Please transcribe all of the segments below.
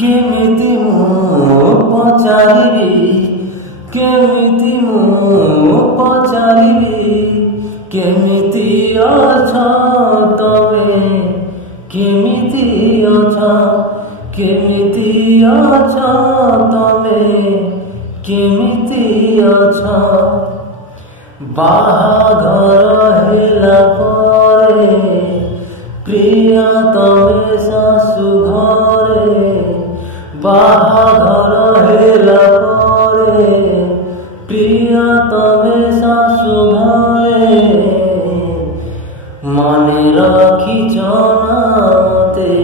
କେମିତି ମୁଁ ପଚାରିବି କେମିତି ମୁଁ ପଚାରିବି କେମିତି ଅଛ ତମେ କେମିତି ଅଛ କେମିତି ଅଛ ତମେ କେମିତି ଅଛ ବାହାଘର ହେଲା ପରେ ପ୍ରିୟା ତମେ ଶାଶୁ ଘରେ ବାହାଘର ହେଲା ପରେ ପ୍ରିୟା ତମେ ଶାଶୁ ଘରେ ମନେ ରଖିଛ ନା ମତେ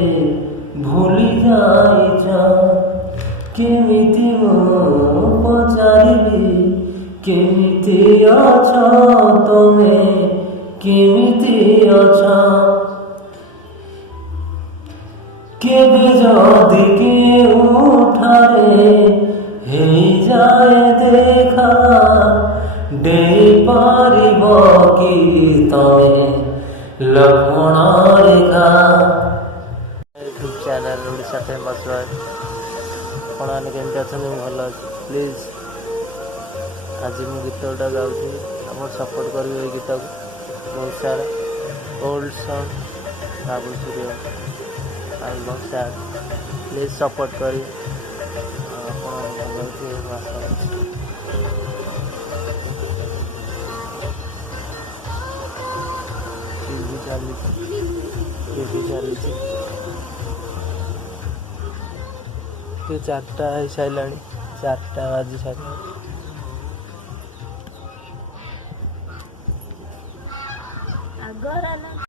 ଭୁଲି ଯାଇଛ କେମିତି ମୁଁ ପଚାରିବି କେମିତି ଅଛ ତମେ କେମିତି ଅଛ କେବେ ଯଦି କେଉଁଠାରେ ହେଇଯାଏ ଦେଖା ଦେଇପାରିବ କି ତମେ Lakshman Rekha YouTube channel Odisha famous boy ଆପଣମାନେ କେମିତି ଅଛନ୍ତି ମୁଁ ଭଲ ଅଛି ପ୍ଲିଜ୍ ଆଜି ମୁଁ ଗୀତ ଗୁଡ଼ା ଗାଉଛି ଆପଣ ସପୋର୍ଟ କରିବେ ଏଇ ଗୀତକୁ ବହୁତ ସାରା old song Babul Supriyo album star please support କରିବେ ଆପଣ ଚାଲିଛି ଚାରିଟା ହେଇସାରିଲାଣି 4ଟା ବାଜି ସାରିଲାଣି